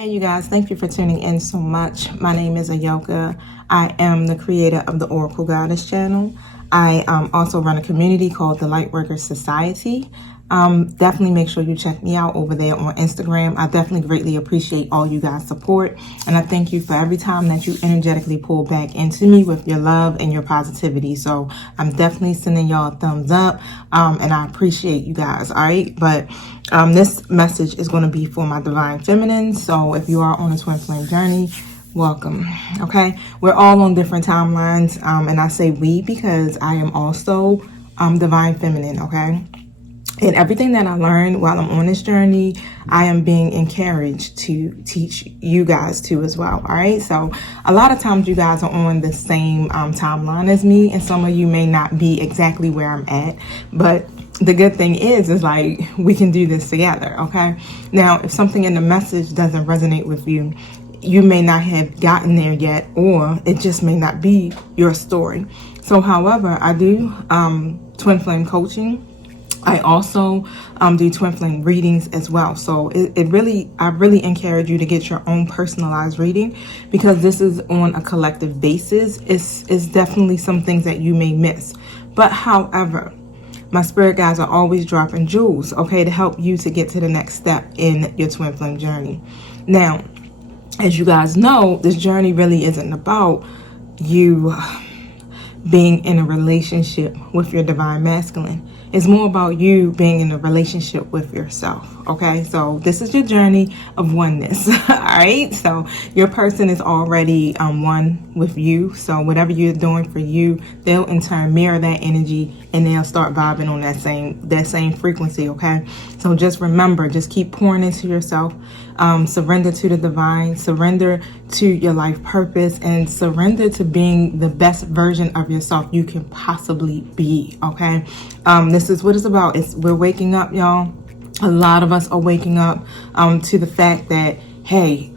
Hey you guys, thank you for tuning in so much. My name is Ayoka. I am the creator of the Oracle Goddess channel. I also run a community called the Lightworkers Society. Definitely make sure you check me out over there on Instagram. I definitely greatly appreciate all you guys' support. And I thank you for every time that you energetically pull back into me with your love and your positivity. So I'm definitely sending y'all a thumbs up. And I appreciate you guys, all right? But this message is going to be for my divine feminine. So if you are on a twin flame journey, welcome. Okay, we're all on different timelines, and I say we because I am also divine feminine. Okay, and everything that I learned while I'm on this journey, I am being encouraged to teach you guys too as well. All right, so a lot of times you guys are on the same timeline as me, and some of you may not be exactly where I'm at, but the good thing is like we can do this together. Okay, now if something in the message doesn't resonate with you, you may not have gotten there yet, or it just may not be your story. So however, I do twin flame coaching. I also do twin flame readings as well. So I really encourage you to get your own personalized reading, because this is on a collective basis. It's definitely some things that you may miss. But however, my spirit guides are always dropping jewels, okay, to help you to get to the next step in your twin flame journey. Now, as you guys know, this journey really isn't about you being in a relationship with your divine masculine. It's more about you being in a relationship with yourself. Okay, so this is your journey of oneness. All right, so your person is already one with you. So whatever you're doing for you, they'll in turn mirror that energy, and they'll start vibing on that same frequency. Okay, so just remember, just keep pouring into yourself. Surrender to the divine, surrender to your life purpose, and surrender to being the best version of yourself you can possibly be. Okay, this is what it's about. We're waking up, y'all. A lot of us are waking up to the fact that, hey,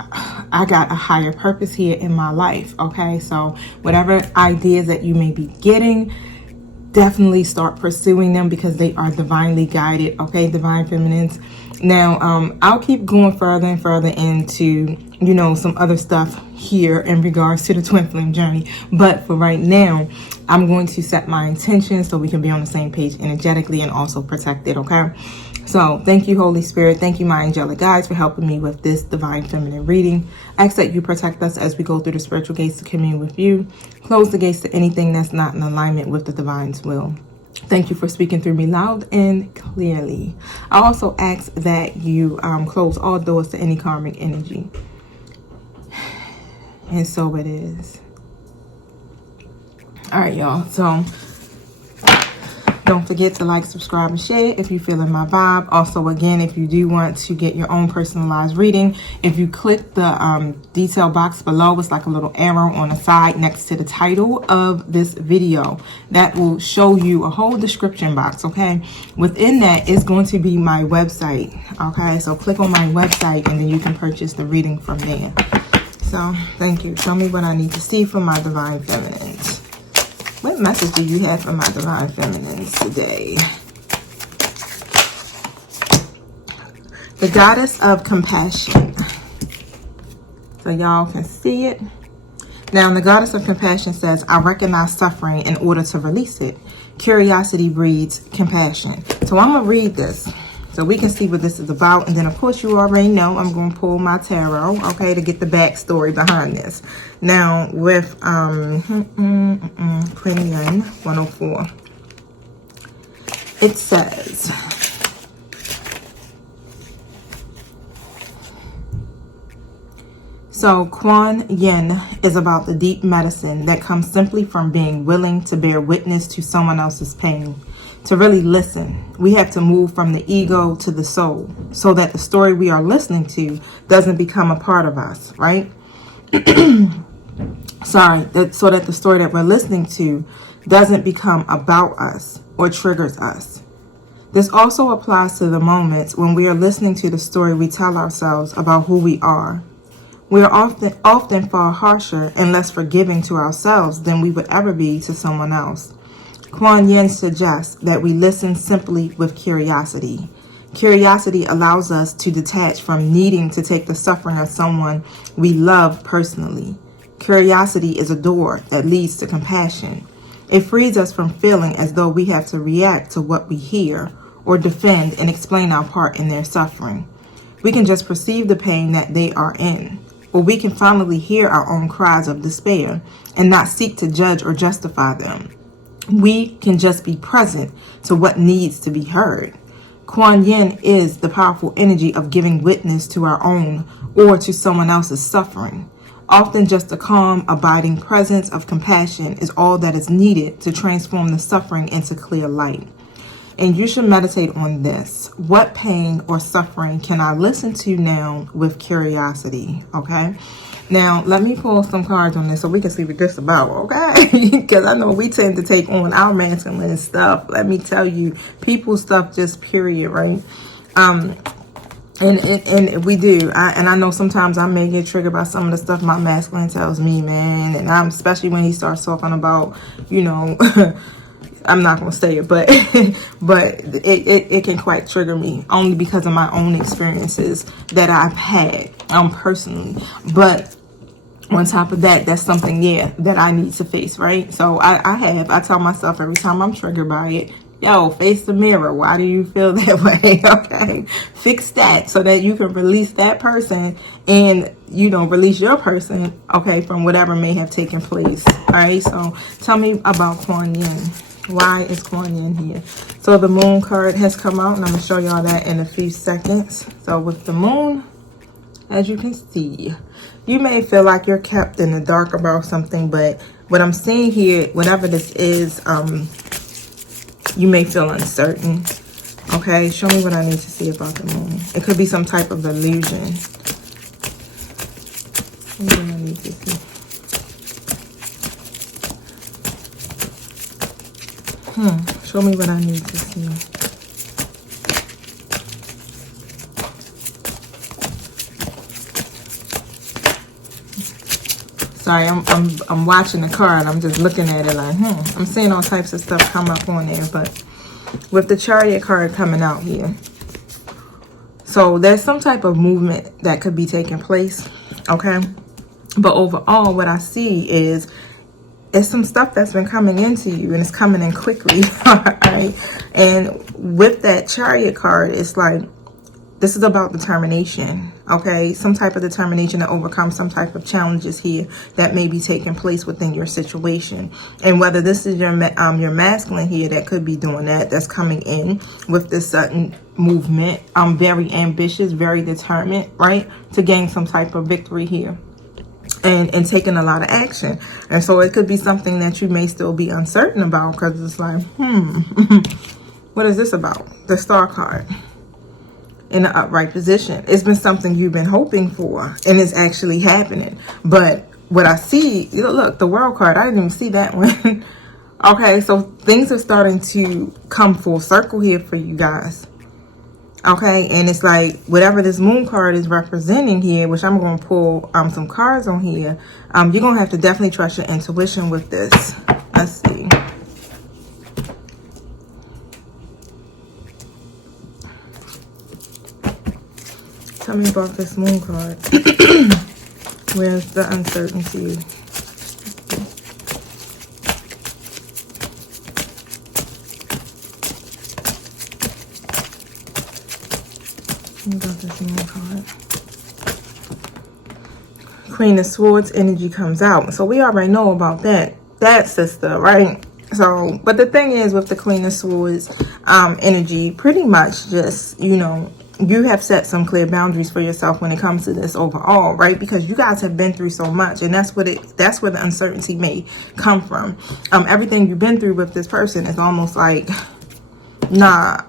I got a higher purpose here in my life. Okay, so whatever ideas that you may be getting, definitely start pursuing them, because they are divinely guided. Okay, divine feminines. Now, I'll keep going further and further into, some other stuff here in regards to the twin flame journey. But for right now, I'm going to set my intentions so we can be on the same page energetically and also protected. Okay. So thank you, Holy Spirit. Thank you, my angelic guides, for helping me with this divine feminine reading. I ask that you protect us as we go through the spiritual gates to commune with you. Close the gates to anything that's not in alignment with the divine's will. Thank you for speaking through me loud and clearly. I also ask that you close all doors to any karmic energy. And so it is. All right, y'all. So don't forget to like, subscribe, and share if you're feeling my vibe. Also, again, if you do want to get your own personalized reading, if you click the detail box below, it's like a little arrow on the side next to the title of this video. That will show you a whole description box, okay? Within that is going to be my website, okay? So click on my website, and then you can purchase the reading from there. So, thank you. Show me what I need to see from my divine feminines. What message do you have for my divine feminines today? The goddess of compassion. So y'all can see it. Now, the goddess of compassion says, I recognize suffering in order to release it. Curiosity breeds compassion. So I'm going to read this so we can see what this is about. And then, of course, you already know I'm going to pull my tarot, okay, to get the backstory behind this. Now, with Queen Yin 104, it says, so Kuan Yin is about the deep medicine that comes simply from being willing to bear witness to someone else's pain. To really listen, we have to move from the ego to the soul, so that the story we are listening to doesn't become a part of us, right? So that the story that we're listening to doesn't become about us or triggers us. This also applies to the moments when we are listening to the story we tell ourselves about who we are. We are often far harsher and less forgiving to ourselves than we would ever be to someone else. Kuan Yin suggests that we listen simply with curiosity. Curiosity allows us to detach from needing to take the suffering of someone we love personally. Curiosity is a door that leads to compassion. It frees us from feeling as though we have to react to what we hear or defend and explain our part in their suffering. We can just perceive the pain that they are in, or we can finally hear our own cries of despair and not seek to judge or justify them. We can just be present to what needs to be heard. Kuan Yin is the powerful energy of giving witness to our own or to someone else's suffering. Often just a calm, abiding presence of compassion is all that is needed to transform the suffering into clear light. And you should meditate on this. What pain or suffering can I listen to now with curiosity? Okay. Now, let me pull some cards on this so we can see what this is about, okay? Because I know we tend to take on our masculine stuff. Let me tell you, people's stuff just period, right? And we do. I know sometimes I may get triggered by some of the stuff my masculine tells me, man. And I'm especially when he starts talking about, you know, I'm not gonna say it, but it can quite trigger me only because of my own experiences that I've had personally. But on top of that, that's something, that I need to face, right? So I tell myself every time I'm triggered by it, yo, face the mirror. Why do you feel that way? Okay, fix that so that you can release that person and, you know, release your person, okay, from whatever may have taken place. All right, so tell me about Kuan Yin. Why is Kuan Yin here? So the moon card has come out, and I'm going to show y'all that in a few seconds. So with the moon, as you can see, you may feel like you're kept in the dark about something, but what I'm seeing here, whatever this is, you may feel uncertain. Okay, show me what I need to see about the moon. It could be some type of illusion. Show me what I need to see. Show me what I need to see. Sorry, I'm watching the card. I'm just looking at it like, I'm seeing all types of stuff come up on there. But with the Chariot card coming out here, so there's some type of movement that could be taking place, okay? But overall, what I see is it's some stuff that's been coming into you, and it's coming in quickly, all right? And with that Chariot card, it's like, this is about determination, okay? Some type of determination to overcome some type of challenges here that may be taking place within your situation. And whether this is your masculine here that could be doing that, that's coming in with this sudden movement, very ambitious, very determined, right? To gain some type of victory here. And taking a lot of action. And so it could be something that you may still be uncertain about, because it's like, what is this about? The Star card in the upright position. It's been something you've been hoping for, and it's actually happening. But what I see, look, the World card, I didn't even see that one. Okay, so things are starting to come full circle here for you guys. Okay, and it's like whatever this moon card is representing here, which I'm going to pull some cards on here, you're going to have to definitely trust your intuition with this. Let's see. Tell me about this moon card. Where's the uncertainty? About this moon card. Queen of Swords energy comes out. So we already know about that sister, right? So, but the thing is with the Queen of Swords energy, pretty much just, you know, you have set some clear boundaries for yourself when it comes to this overall, right? Because you guys have been through so much, and that's where the uncertainty may come from. Everything you've been through with this person is almost like, nah,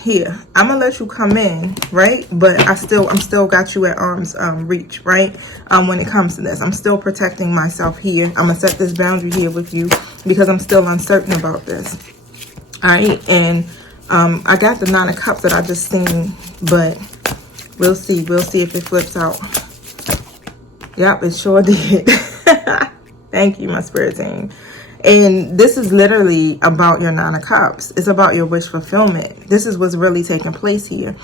here, I'm gonna let you come in, right? But I'm still got you at arm's reach, right? When it comes to this, I'm still protecting myself here. I'm gonna set this boundary here with you because I'm still uncertain about this. All right, and I got the 9 of Cups that I just seen, but we'll see if it flips out. Yep, it sure did. Thank you, my spirit team. And this is literally about your Nine of Cups. It's about your wish fulfillment. This is what's really taking place here.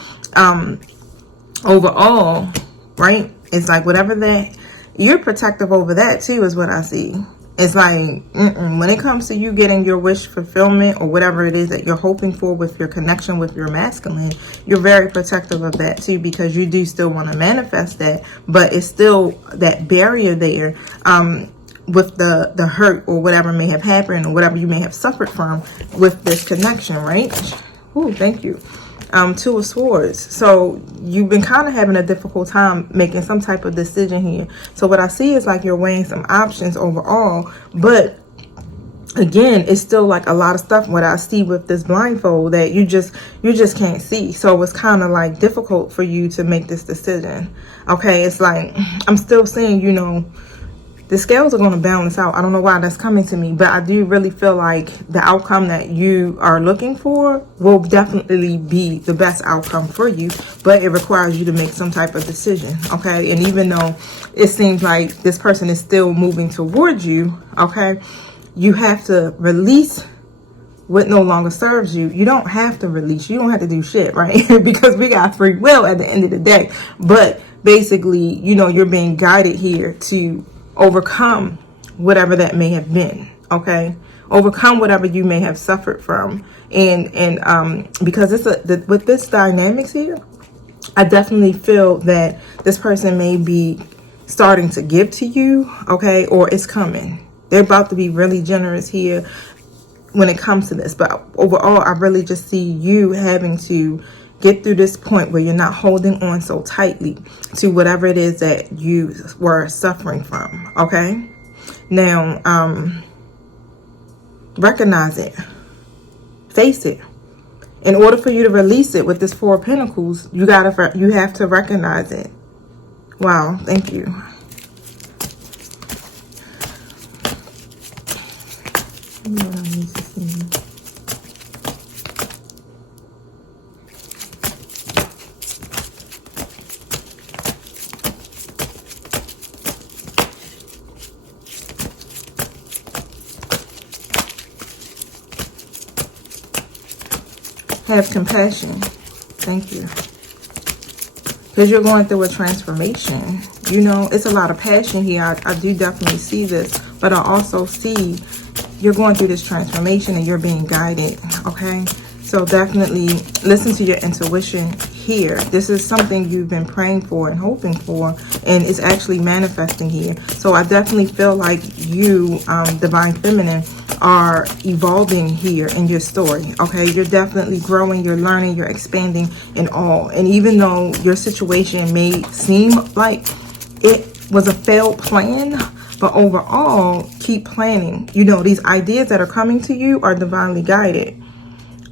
Overall, right? It's like whatever that, you're protective over that too, is what I see. It's like, when it comes to you getting your wish fulfillment or whatever it is that you're hoping for with your connection with your masculine, you're very protective of that too, because you do still want to manifest that, but it's still that barrier there with the hurt or whatever may have happened or whatever you may have suffered from with this connection, right? Oh, thank you. Two of Swords. So you've been kind of having a difficult time making some type of decision here. So what I see is like you're weighing some options overall, but again, it's still like a lot of stuff what I see with this blindfold that you just can't see. So it's kind of like difficult for you to make this decision. Okay, it's like I'm still seeing, you know, the scales are going to balance out. I don't know why that's coming to me, but I do really feel like the outcome that you are looking for will definitely be the best outcome for you, but it requires you to make some type of decision, okay? And even though it seems like this person is still moving towards you, okay, you have to release what no longer serves you. You don't have to release. You don't have to do shit, right? Because we got free will at the end of the day. But basically, you know, you're being guided here to overcome whatever that may have been, okay? Overcome whatever you may have suffered from. And because it's with this dynamics here, I definitely feel that this person may be starting to give to you, okay? Or it's coming. They're about to be really generous here when it comes to this. But overall, I really just see you having to get through this point where you're not holding on so tightly to whatever it is that you were suffering from, okay? Now, recognize it. Face it. In order for you to release it with this Four of Pentacles, you have to recognize it. Wow, thank you. What I need to see. Have compassion. Thank you. Because you're going through a transformation. You know, it's a lot of passion here. I do definitely see this. But I also see you're going through this transformation and you're being guided. Okay? So definitely listen to your intuition here. This is something you've been praying for and hoping for. And it's actually manifesting here. So I definitely feel like you, Divine Feminine, are evolving here in your story, okay? You're definitely growing, you're learning, you're expanding in all. And even though your situation may seem like it was a failed plan, but overall, keep planning. You know, these ideas that are coming to you are divinely guided,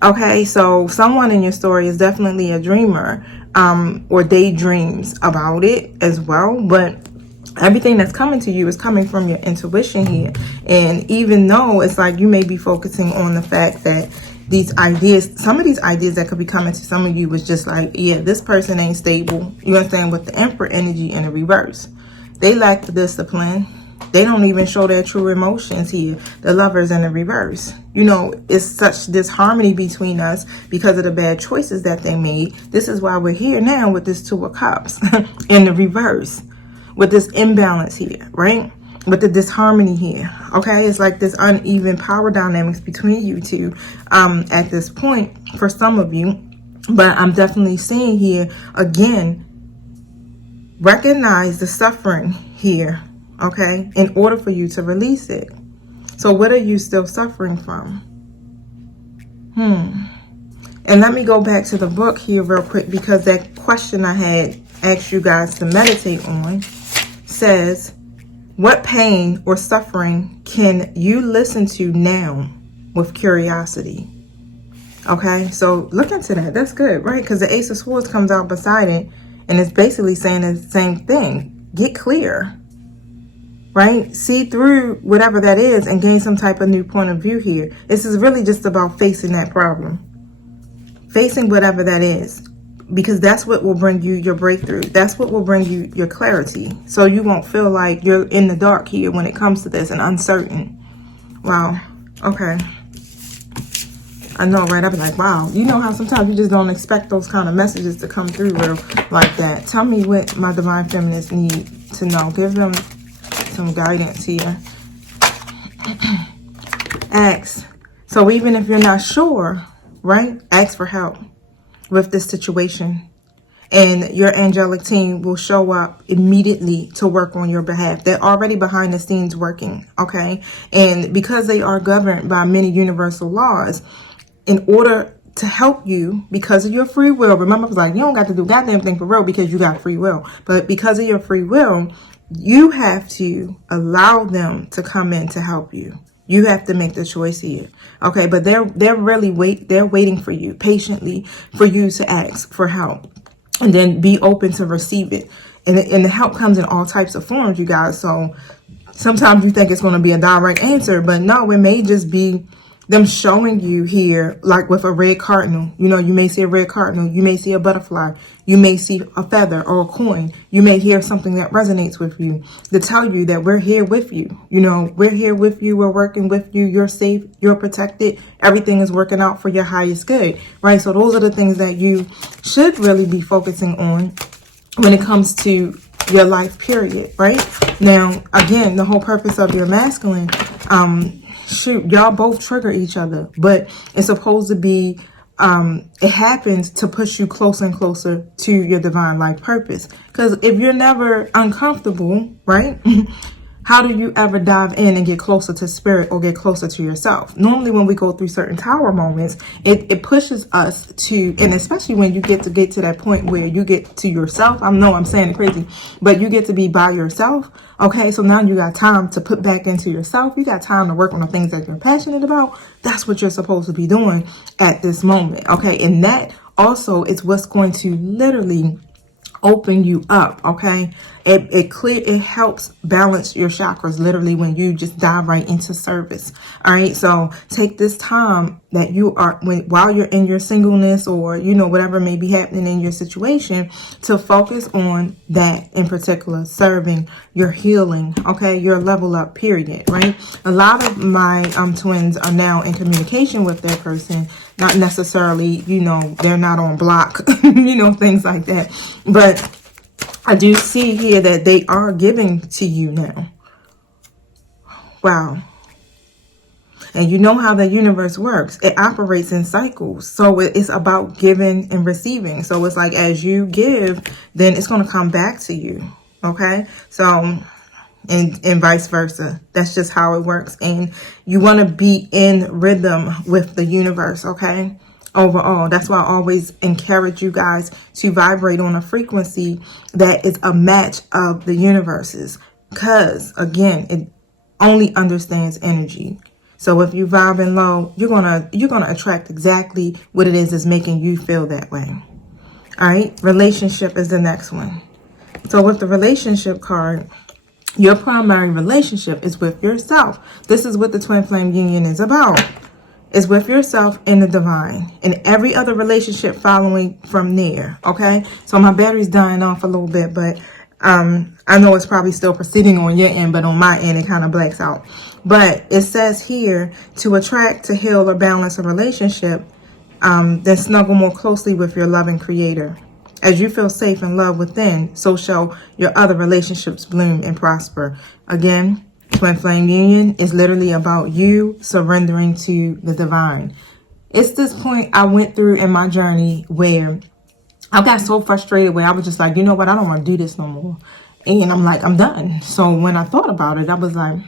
okay? So someone in your story is definitely a dreamer, or daydreams about it as well, but everything that's coming to you is coming from your intuition here. And even though it's like you may be focusing on the fact that these ideas, some of these ideas that could be coming to some of you was just like, yeah, this person ain't stable. You understand? With the Emperor energy in the reverse, they lack the discipline. They don't even show their true emotions here. The Lovers in the reverse. You know, it's such disharmony between us because of the bad choices that they made. This is why we're here now with this Two of Cups in the reverse. With this imbalance here, right? With the disharmony here, okay? It's like this uneven power dynamics between you two at this point for some of you. But I'm definitely seeing here, again, recognize the suffering here, okay? In order for you to release it. So what are you still suffering from? And let me go back to the book here real quick, because that question I had asked you guys to meditate on says, what pain or suffering can you listen to now with curiosity? Okay, so look into that. That's good, right? Because the Ace of Swords comes out beside it, and it's basically saying the same thing. Get clear, right? See through whatever that is and gain some type of new point of view here. This is really just about facing that problem. Facing whatever that is. Because that's what will bring you your breakthrough. That's what will bring you your clarity. So you won't feel like you're in the dark here when it comes to this and uncertain. Wow. Okay. I know, right? I'd be like, wow. You know how sometimes you just don't expect those kind of messages to come through real like that. Tell me what my divine feminists need to know. Give them some guidance here. Ask. So even if you're not sure, right? Ask for help with this situation. And your angelic team will show up immediately to work on your behalf. They're already behind the scenes working, okay? And because they are governed by many universal laws, in order to help you, because of your free will, remember I was like, you don't got to do goddamn thing for real because you got free will. But because of your free will, you have to allow them to come in to help you. You have to make the choice here. Okay, but they're waiting for you patiently for you to ask for help. And then be open to receive it. And the help comes in all types of forms, you guys. So sometimes you think it's going to be a direct answer, but no, it may just be them showing you here, like with a red cardinal. You know, you may see a red cardinal. You may see a butterfly. You may see a feather or a coin. You may hear something that resonates with you to tell you that we're here with you. You know, we're here with you. We're working with you. You're safe. You're protected. Everything is working out for your highest good, right? So those are the things that you should really be focusing on when it comes to your life period, right? Now, again, the whole purpose of your masculine, shoot, y'all both trigger each other, but it's supposed to be, it happens to push you closer and closer to your divine life purpose. Because if you're never uncomfortable, right? How do you ever dive in and get closer to spirit or get closer to yourself? Normally when we go through certain tower moments, it pushes us to, and especially when you get to that point where you get to yourself. I know I'm saying it crazy, but you get to be by yourself. Okay, so now you got time to put back into yourself. You got time to work on the things that you're passionate about. That's what you're supposed to be doing at this moment. Okay, and that also is what's going to literally open you up. Okay, it helps balance your chakras literally when you just dive right into service. All right, so take this time that you are while you're in your singleness, or you know, whatever may be happening in your situation, to focus on that in particular, serving, your healing, okay, your level up period, right? A lot of my twins are now in communication with their person. Not necessarily, you know, they're not on block, you know, things like that. But I do see here that they are giving to you now. Wow. And you know how the universe works. It operates in cycles. So it's about giving and receiving. So it's like as you give, then it's going to come back to you. Okay? So, and vice versa. That's just how it works. And you want to be in rhythm with the universe, okay? Overall, that's why I always encourage you guys to vibrate on a frequency that is a match of the universe's. Because, again, it only understands energy. So if you're vibing low, you're gonna attract exactly what it is that's making you feel that way. All right? Relationship is the next one. So with the relationship card, your primary relationship is with yourself. This is what the twin flame union is about. It's with yourself and the divine, and every other relationship following from there. Okay, so my battery's dying off a little bit, but I know it's probably still proceeding on your end, but on my end it kind of blacks out. But it says here, to attract, to heal, or balance a relationship, then snuggle more closely with your loving creator. As you feel safe and loved within, so shall your other relationships bloom and prosper. Again, twin flame union is literally about you surrendering to the divine. It's this point I went through in my journey where I got so frustrated where I was just like, you know what, I don't want to do this no more. And I'm like, I'm done. So when I thought about it, I was like,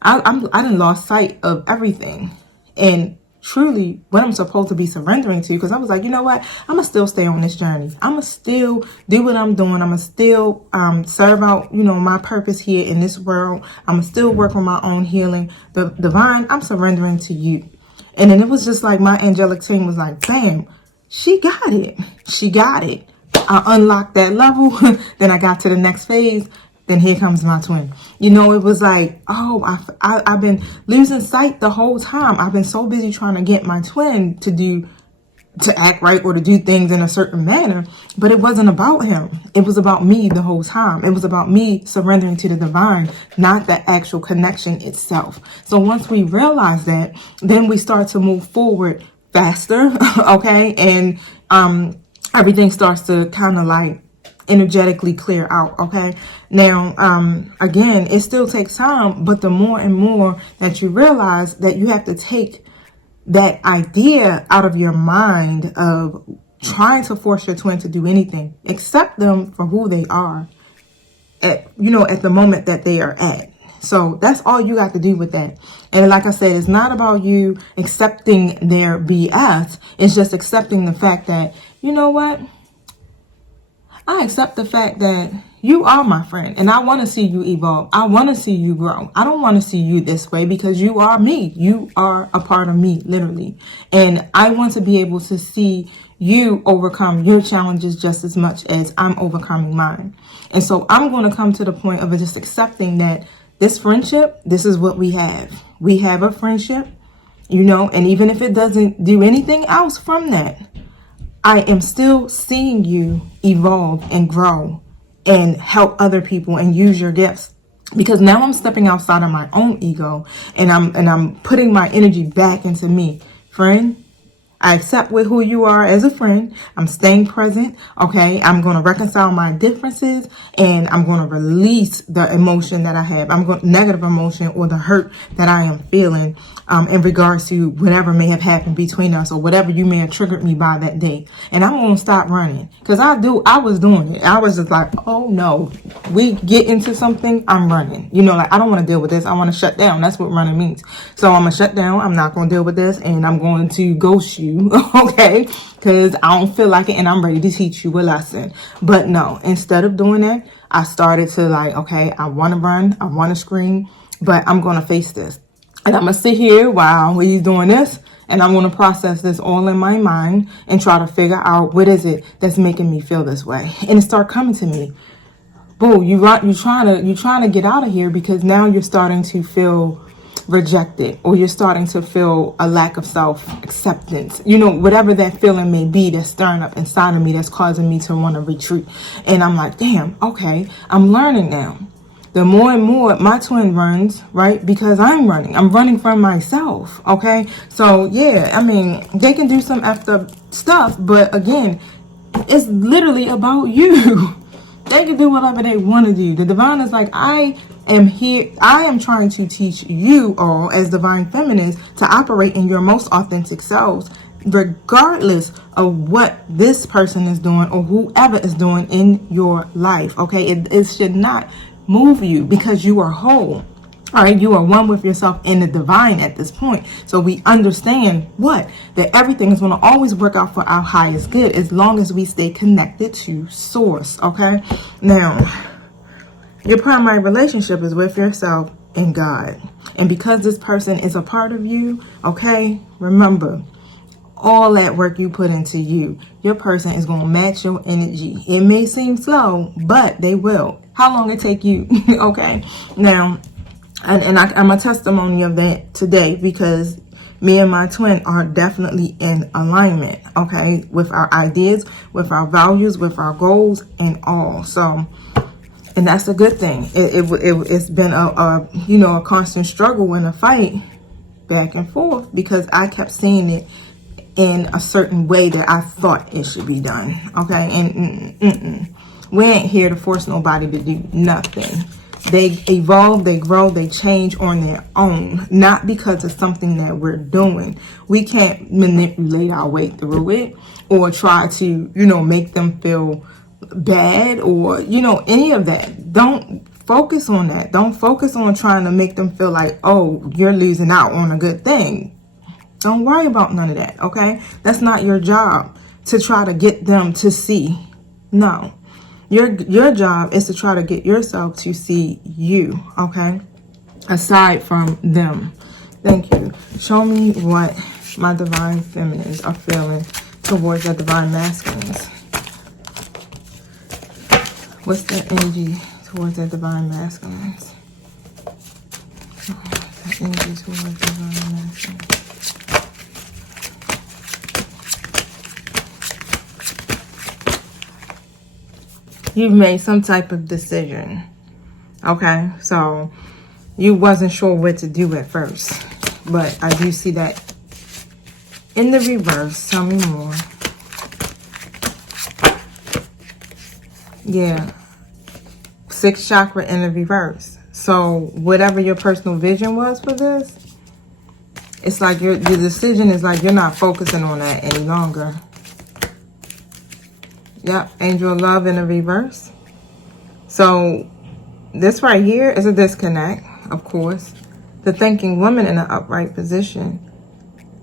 I done lost sight of everything. And truly what I'm supposed to be surrendering to, because I was like, you know what, I'm gonna still stay on this journey. I'm gonna still do what I'm doing. I'm gonna still serve out, you know, my purpose here in this world. I'm gonna still work on my own healing. The divine, I'm surrendering to you. And then it was just like my angelic team was like, bam, she got it. She got it. I unlocked that level. Then I got to the next phase. Then here comes my twin. You know, it was like, oh, I've been losing sight the whole time. I've been so busy trying to get my twin to do to act right or to do things in a certain manner, but it wasn't about him. It was about me the whole time. It was about me surrendering to the divine, not the actual connection itself. So once we realize that, then we start to move forward faster, okay? And everything starts to kind of like energetically clear out, okay? Now, again, it still takes time, but the more and more that you realize that you have to take that idea out of your mind of trying to force your twin to do anything. Accept them for who they are at, at the moment that they are at. So that's all you got to do with that. And like I said, it's not about you accepting their BS. It's just accepting the fact that, you know what? I accept the fact that you are my friend and I want to see you evolve. I want to see you grow. I don't want to see you this way because you are me. You are a part of me, literally. And I want to be able to see you overcome your challenges just as much as I'm overcoming mine. And so I'm going to come to the point of just accepting that this friendship, this is what we have. We have a friendship, and even if it doesn't do anything else from that, I am still seeing you evolve and grow and help other people and use your gifts, because now I'm stepping outside of my own ego and I'm putting my energy back into me. Friend, I accept with who you are as a friend. I'm staying present. Okay. I'm going to reconcile my differences and I'm going to release the emotion that I have. Negative emotion or the hurt that I am feeling in regards to whatever may have happened between us or whatever you may have triggered me by that day. And I'm going to stop running, because I was doing it. I was just like, oh no, we get into something, I'm running. Like, I don't want to deal with this. I want to shut down. That's what running means. So I'm going to shut down. I'm not going to deal with this and I'm going to ghost you. Okay. Because I don't feel like it and I'm ready to teach you a lesson. But no, instead of doing that, I started to like, okay, I want to run. I want to scream, but I'm going to face this. And I'm going to sit here while he's doing this. And I'm going to process this all in my mind and try to figure out what is it that's making me feel this way. And it start coming to me. Boo, you trying to get out of here because now you're starting to feel rejected, or you're starting to feel a lack of self-acceptance, whatever that feeling may be that's stirring up inside of me that's causing me to want to retreat. And I'm like, damn, okay, I'm learning now. The more and more my twin runs, right? Because I'm running from myself. Okay. So yeah, I mean, they can do some effed up stuff, but again, it's literally about you. They can do whatever they want to do. The divine is like, I am here. I am trying to teach you all as divine feminists to operate in your most authentic selves, regardless of what this person is doing or whoever is doing in your life. Okay. It should not move you, because you are whole. All right, you are one with yourself and the divine at this point. So we understand that everything is going to always work out for our highest good as long as we stay connected to source. Okay. Now, your primary relationship is with yourself and God. And because this person is a part of you, okay, remember, all that work you put into you, your person is going to match your energy. It may seem slow, but they will. How long it take you? Okay. Now, I'm a testimony of that today, because me and my twin are definitely in alignment. Okay. With our ideas, with our values, with our goals and all. So, and that's a good thing. It's been a constant struggle and a fight back and forth, because I kept seeing it in a certain way that I thought it should be done. Okay. And we ain't here to force nobody to do nothing. They evolve, they grow, they change on their own, not because of something that we're doing. We can't manipulate our way through it or try to, make them feel bad or, any of that. Don't focus on that. Don't focus on trying to make them feel like, oh, you're losing out on a good thing. Don't worry about none of that, okay? That's not your job to try to get them to see. No. Your job is to try to get yourself to see you, okay? Aside from them. Thank you. Show me what my divine feminines are feeling towards the divine masculines. What's the energy towards the divine masculines? The energy towards the divine masculines. you've made some type of decision. Okay, so you wasn't sure what to do at first, but I do see that in the reverse. Tell me more. Yeah, 6th chakra in the reverse. So whatever your personal vision was for this, it's like your decision is like you're not focusing on that any longer. Yep, angel of love in the reverse. So this right here is a disconnect, of course. The thinking woman in an upright position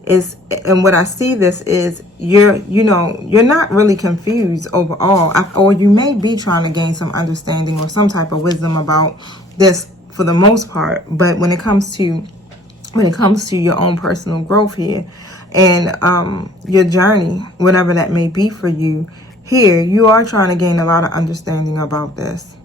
is, and what I see this is, you're not really confused overall, or you may be trying to gain some understanding or some type of wisdom about this for the most part. But when it comes to your own personal growth here and your journey, whatever that may be for you, here you are trying to gain a lot of understanding about this.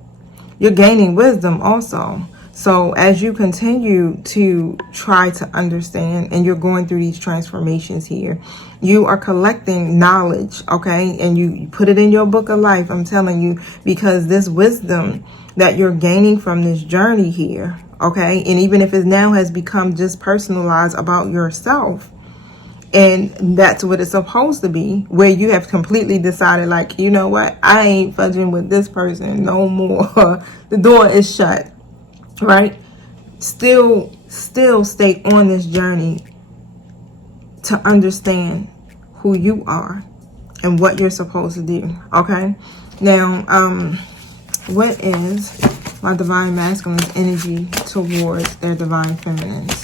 You're gaining wisdom also. So as you continue to try to understand and you're going through these transformations here, you are collecting knowledge, okay? And you put it in your book of life, I'm telling you, because this wisdom that you're gaining from this journey here, okay? And even if it now has become just personalized about yourself, and that's what it's supposed to be, where you have completely decided, like, you know what, I ain't fudging with this person no more. The door is shut, right? Still stay on this journey to understand who you are and what you're supposed to do, okay? Now, what is my divine masculine's energy towards their divine feminines?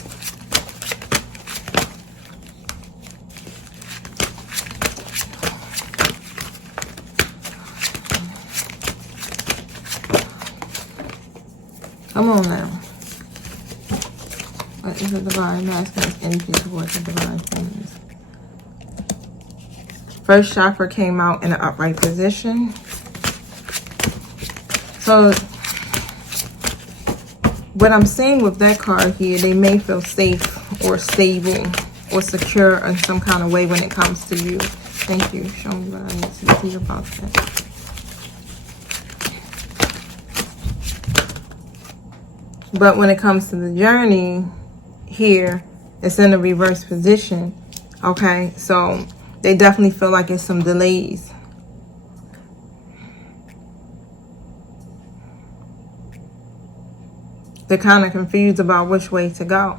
Come on now. What is the divine masculine's energy towards the divine feminines? First chakra came out in an upright position. So what I'm seeing with that card here, they may feel safe or stable or secure in some kind of way when it comes to you. Thank you. Show me what I need to see about that. But when it comes to the journey here, it's in a reverse position. Okay, so they definitely feel like it's some delays. They're kind of confused about which way to go.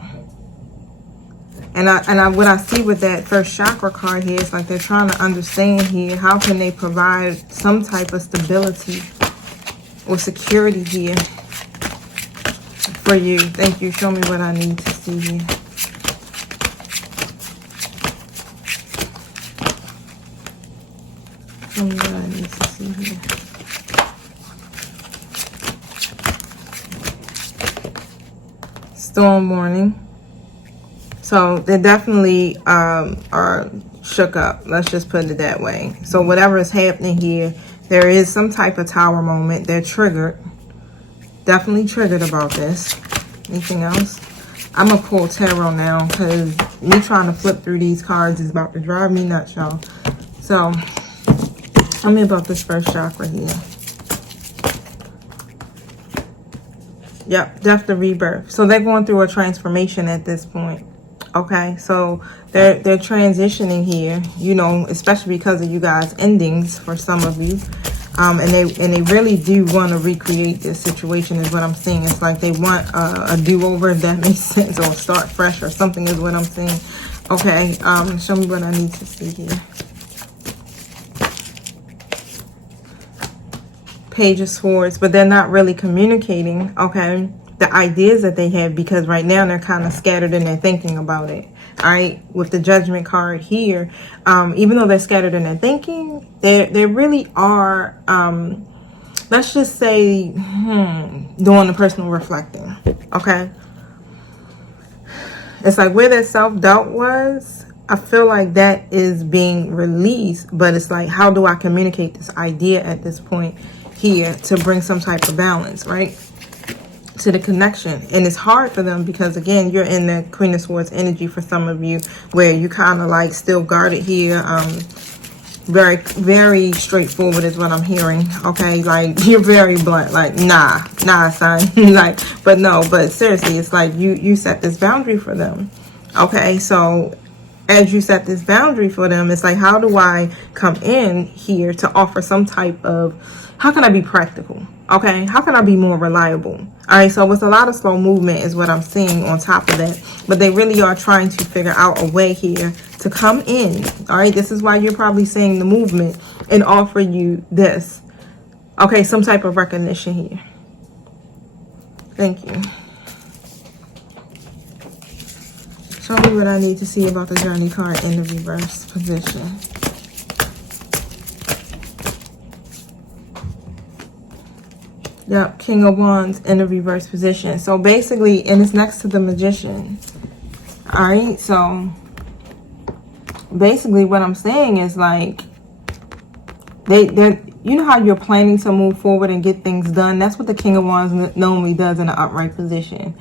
And what I see with that first chakra card here is like they're trying to understand here, how can they provide some type of stability or security here for you. Thank you. Show me what I need to see here. Show me what I need to see here. Storm warning. So they definitely are shook up. Let's just put it that way. So whatever is happening here, there is some type of tower moment. They're triggered. Definitely triggered about this. Anything else? I'm going to pull tarot now because me trying to flip through these cards is about to drive me nuts, y'all. So, tell me about this first chakra here. Yep, death to rebirth. So they're going through a transformation at this point. Okay, so they're transitioning here, you know, especially because of you guys' endings for some of you. And they really do want to recreate this situation is what I'm seeing. It's like they want a do-over, if that makes sense, or start fresh or something is what I'm seeing. Okay, show me what I need to see here. Page of Swords, but they're not really communicating, okay, the ideas that they have, because right now they're kind of scattered in their thinking about it. All right, with the Judgment card here, even though they're scattered in their thinking, they really are, let's just say, doing the personal reflecting, okay? It's like where their self-doubt was, I feel like that is being released, but it's like, how do I communicate this idea at this point here to bring some type of balance, right, to the connection? And it's hard for them because, again, you're in the Queen of Swords energy for some of you, where you kind of like still guarded here, Very, very straightforward is what I'm hearing. Okay, like you're very blunt. Like, nah, son. Like, but seriously, it's like you set this boundary for them. Okay, so as you set this boundary for them, it's like, how do I come in here to offer some type of, how can I be practical? Okay, how can I be more reliable? All right, so it's a lot of slow movement is what I'm seeing on top of that. But they really are trying to figure out a way here to come in. All right, this is why you're probably seeing the movement and offer you this. Okay, some type of recognition here. Thank you. Show me what I need to see about the Journey card in the reverse position. Yep, King of Wands in the reverse position. So basically, and it's next to the Magician. All right, so basically what I'm saying is like, they're, you know how you're planning to move forward and get things done? That's what the King of Wands normally does in an upright position.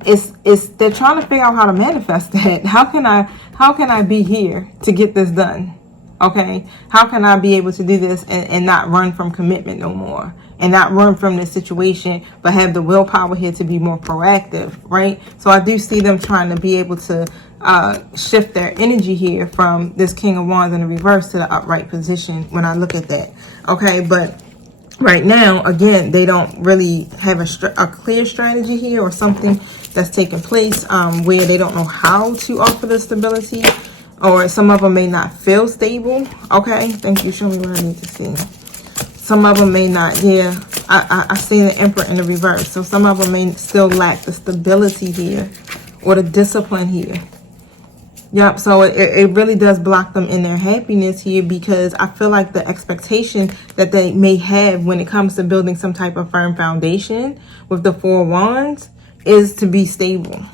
They're trying to figure out how to manifest that. How can I be here to get this done? Okay, how can I be able to do this and not run from commitment no more, and not run from this situation, but have the willpower here to be more proactive, right? So I do see them trying to be able to shift their energy here from this King of Wands in the reverse to the upright position when I look at that. Okay, but right now, again, they don't really have a clear strategy here, or something that's taking place where they don't know how to offer the stability, or some of them may not feel stable. Okay, thank you. Show me what I need to see. Some of them may not. Yeah, I see the Emperor in the reverse. So some of them may still lack the stability here, or the discipline here. Yep, so it really does block them in their happiness here, because I feel like the expectation that they may have when it comes to building some type of firm foundation with the Four of Wands is to be stable.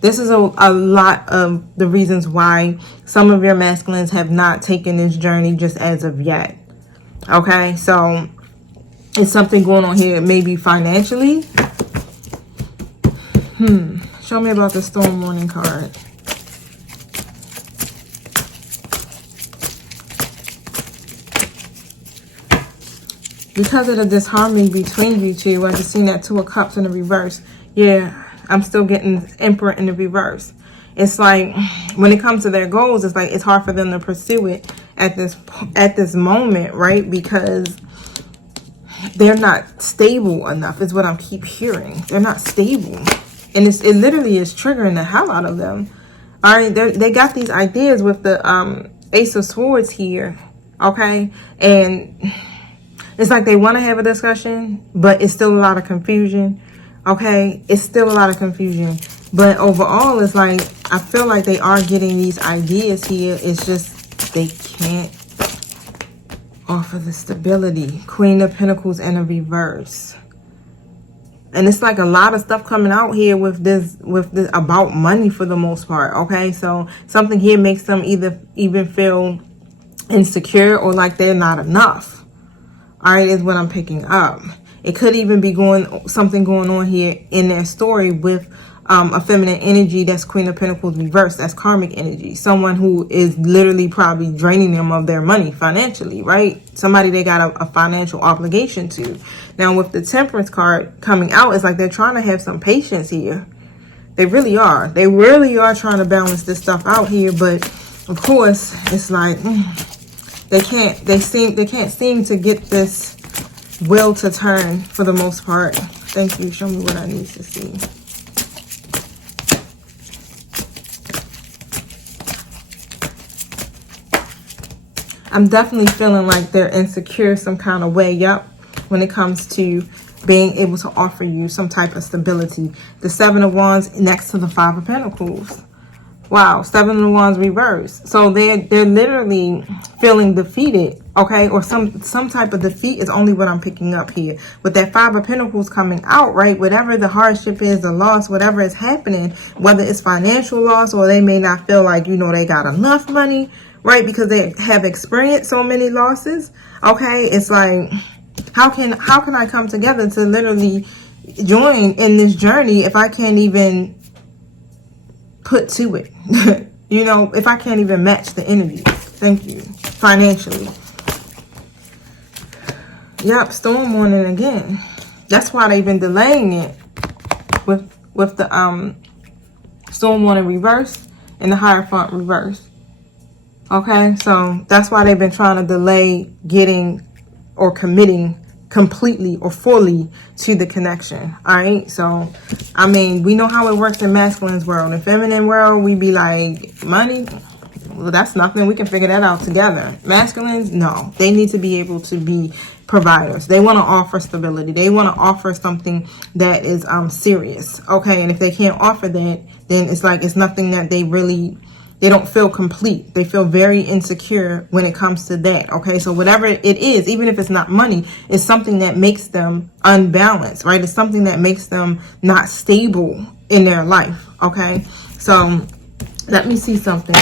This is a lot of the reasons why some of your masculines have not taken this journey just as of yet. Okay, so it's something going on here, maybe financially. Show me about the Storm Warning card. Because of the disharmony between you two, I just seen that Two of Cups in the reverse. Yeah, I'm still getting Emperor in the reverse. It's like when it comes to their goals, it's like it's hard for them to pursue it at this moment, right? Because they're not stable enough is what I keep hearing. They're not stable, and it literally is triggering the hell out of them. All right, they got these ideas with the Ace of Swords here. Okay, and it's like they want to have a discussion, but it's still a lot of confusion. Okay, it's still a lot of confusion. But overall, it's like, I feel like they are getting these ideas here. It's just they can't offer the stability. Queen of Pentacles in a reverse. And it's like a lot of stuff coming out here with this about money for the most part. Okay, so something here makes them even feel insecure, or like they're not enough. All right, is what I'm picking up. It could even be something going on here in their story with a feminine energy that's Queen of Pentacles reversed. That's karmic energy. Someone who is literally probably draining them of their money financially, right? Somebody they got a financial obligation to. Now with the Temperance card coming out, it's like they're trying to have some patience here. They really are. They really are trying to balance this stuff out here. But of course, it's like they can't seem to get this will to turn for the most part. Thank you. Show me what I need to see. I'm definitely feeling like they're insecure some kind of way. Yep. When it comes to being able to offer you some type of stability. The Seven of Wands next to the Five of Pentacles. Wow, Seven of Wands reversed. So they're literally feeling defeated, okay? Or some type of defeat is only what I'm picking up here. With that Five of Pentacles coming out, right? Whatever the hardship is, the loss, whatever is happening, whether it's financial loss, or they may not feel like, you know, they got enough money, right? Because they have experienced so many losses, okay? It's like, how can I come together to literally join in this journey if I can't even put to it? You know, if I can't even match the energy. Thank you. financially. Yep, storm warning again. That's why they've been delaying it with the storm warning reverse and the Hierophant reverse. Okay, so that's why they've been trying to delay getting or committing completely or fully to the connection. All right, so I mean, we know how it works in masculine's world. In feminine world, we be like, money, well, that's nothing, we can figure that out together. Masculines, no, they need to be able to be providers. They want to offer stability. They want to offer something that is serious. Okay, and if they can't offer that, then it's like it's nothing that they don't feel complete. They feel very insecure when it comes to that. Okay, so whatever it is, even if it's not money, it's something that makes them unbalanced, right? It's something that makes them not stable in their life. Okay, so let me see something.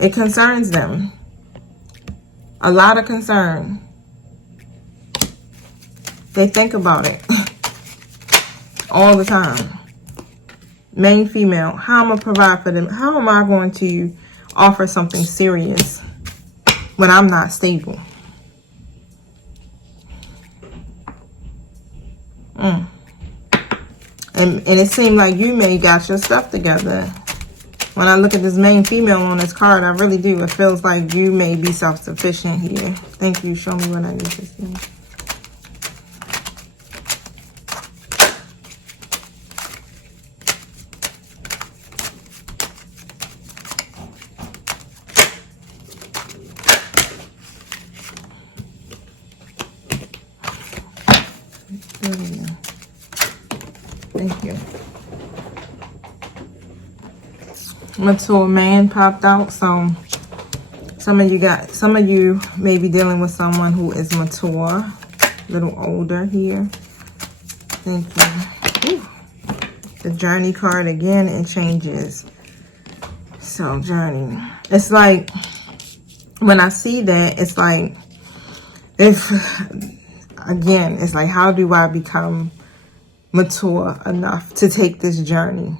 It concerns them. A lot of concern. They think about it all the time. Main, female. How am I going to provide for them? How am I going to offer something serious when I'm not stable? And it seemed like you may got your stuff together. When I look at this main female on this card, I really do. It feels like you may be self-sufficient here. Thank you. Show me what I need to see. Thank you. Mature man popped out. So some of you may be dealing with someone who is mature, a little older here. Thank you. Ooh. The journey card again, it changes. So journey. It's like when I see that, it's like it's like, how do I become mature enough to take this journey?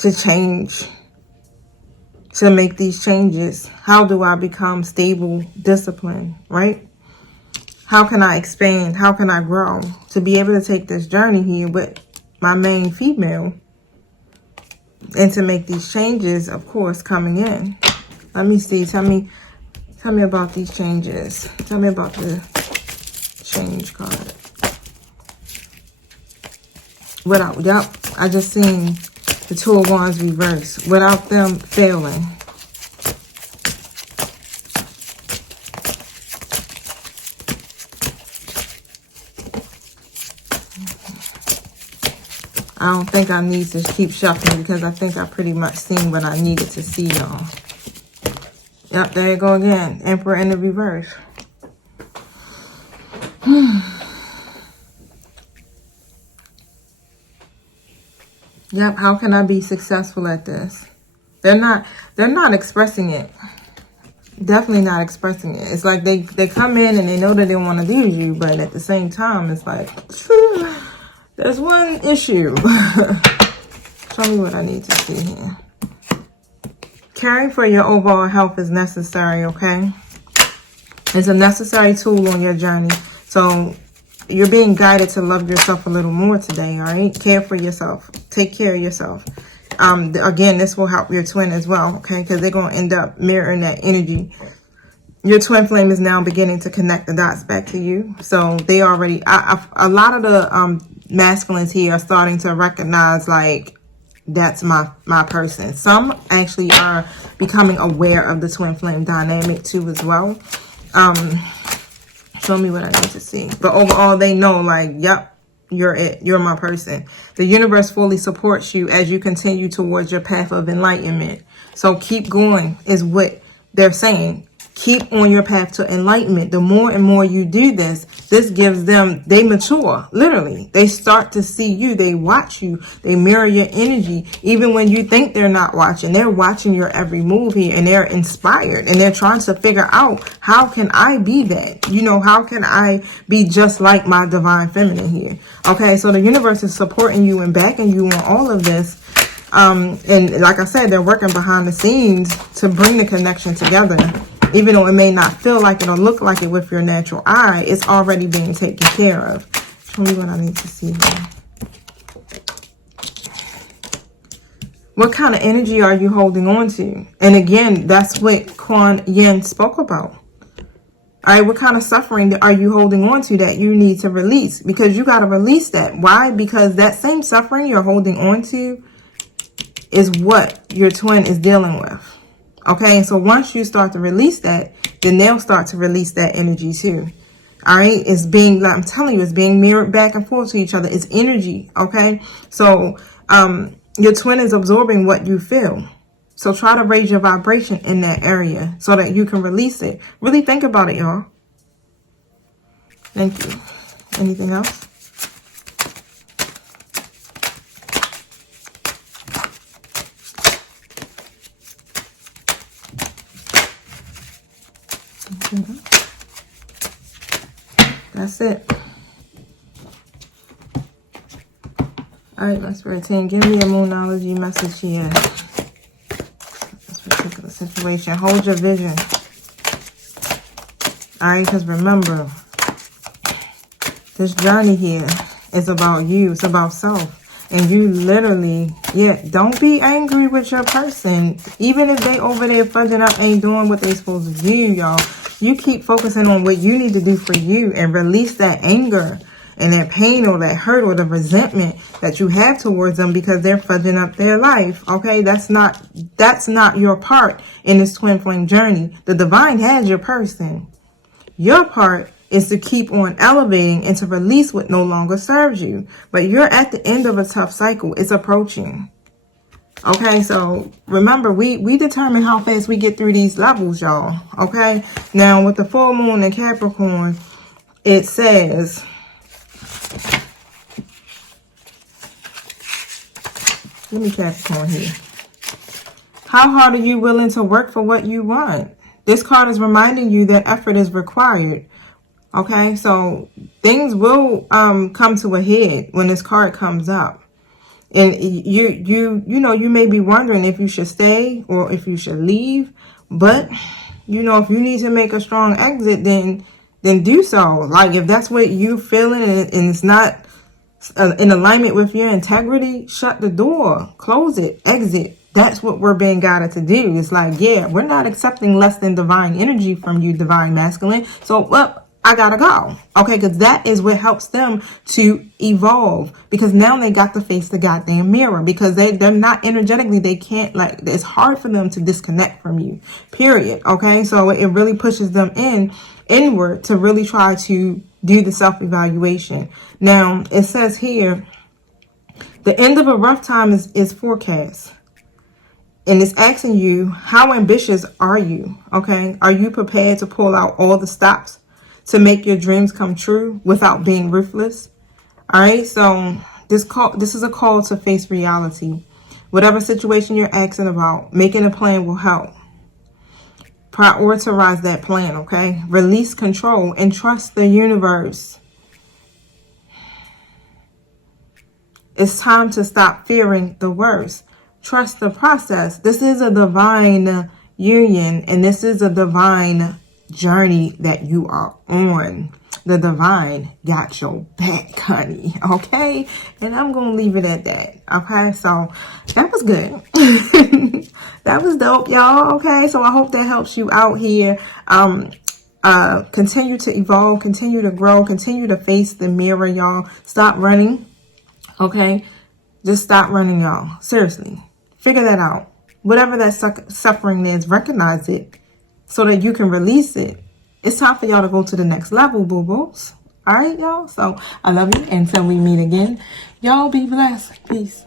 To change, to make these changes. How do I become stable, disciplined, right? How can I expand? How can I grow? To be able to take this journey here with my main female and to make these changes, of course, coming in. Let me see. Tell me about these changes. Tell me about the change card. Yep, I just seen the Two of Wands reversed without them failing. I don't think I need to keep shuffling because I think I pretty much seen what I needed to see, y'all. Yep, there you go again. Emperor in the reverse. Yep, how can I be successful at this? They're not expressing it. Definitely not expressing it. It's like they come in and they know that they want to use you, but at the same time, it's like, there's one issue. Show me what I need to see here. Caring for your overall health is necessary, okay? It's a necessary tool on your journey. So you're being guided to love yourself a little more today, all right? Care for yourself. Take care of yourself. Again, this will help your twin as well, okay? Because they're going to end up mirroring that energy. Your twin flame is now beginning to connect the dots back to you. So they already, a lot of the masculines here are starting to recognize, like, that's my person. Some actually are becoming aware of the twin flame dynamic too as well. Show me what I need to see. But overall, they know, like, yep, you're it. You're my person. The universe fully supports you as you continue towards your path of enlightenment. So keep going is what they're saying. Keep on your path to enlightenment. The more and more you do this, this gives them, they mature, literally. They start to see you. They watch you. They mirror your energy. Even when you think they're not watching, they're watching your every move here, and they're inspired, and they're trying to figure out, how can I be that? You know, how can I be just like my divine feminine here? Okay, so the universe is supporting you and backing you on all of this. And like I said, they're working behind the scenes to bring the connection together. Even though it may not feel like it or look like it with your natural eye, it's already being taken care of. Show me what I need to see here. What kind of energy are you holding on to? And again, that's what Kuan Yin spoke about. All right, what kind of suffering are you holding on to that you need to release? Because you got to release that. Why? Because that same suffering you're holding on to is what your twin is dealing with. Okay, so once you start to release that, then they'll start to release that energy too. All right, it's being, like I'm telling you, it's being mirrored back and forth to each other. It's energy. Okay, so your twin is absorbing what you feel. So try to raise your vibration in that area so that you can release it. Really think about it, y'all. Thank you. Anything else? That's it. All right, my spirit team, give me a moonology message here. This particular situation. Hold your vision. All right, because remember, this journey here is about you. It's about self. And you literally, don't be angry with your person. Even if they over there fudging up, ain't doing what they supposed to do, y'all. You keep focusing on what you need to do for you and release that anger and that pain or that hurt or the resentment that you have towards them because they're fudging up their life. Okay, that's not your part in this twin flame journey. The divine has your person. Your part is to keep on elevating and to release what no longer serves you. But you're at the end of a tough cycle. It's approaching. Okay, so remember, we determine how fast we get through these levels, y'all. Okay, now with the full moon in Capricorn, it says, let me Capricorn here. How hard are you willing to work for what you want? This card is reminding you that effort is required. Okay, so things will come to a head when this card comes up. And you know, you may be wondering if you should stay or if you should leave. But, you know, if you need to make a strong exit, then do so. Like, if that's what you feeling and it's not in alignment with your integrity, shut the door, close it, exit. That's what we're being guided to do. It's like, we're not accepting less than divine energy from you, divine masculine. So, I gotta go. Okay, because that is what helps them to evolve. Because now they got to face the goddamn mirror. Because they're not energetically, they can't, like, it's hard for them to disconnect from you. Period. Okay, so it really pushes them inward to really try to do the self-evaluation. Now, it says here, the end of a rough time is forecast. And it's asking you, how ambitious are you? Okay, are you prepared to pull out all the stops to make your dreams come true without being ruthless? All right, so this is a call to face reality. Whatever situation you're asking about, making a plan will help. Prioritize that plan, okay? Release control and trust the universe. It's time to stop fearing the worst. Trust the process. This is a divine union, and this is a divine journey that you are on. The divine got your back, honey. Okay, and I'm gonna leave it at that. Okay, so that was good. That was dope, y'all. Okay, so I hope that helps you out here. Continue to evolve, continue to grow, continue to face the mirror, y'all. Stop running. Okay, just stop running, y'all. Seriously, figure that out. Whatever that suffering is, recognize it so that you can release it. It's time for y'all to go to the next level, boo-boos. All right, y'all. So I love you. Until we meet again, y'all be blessed. Peace.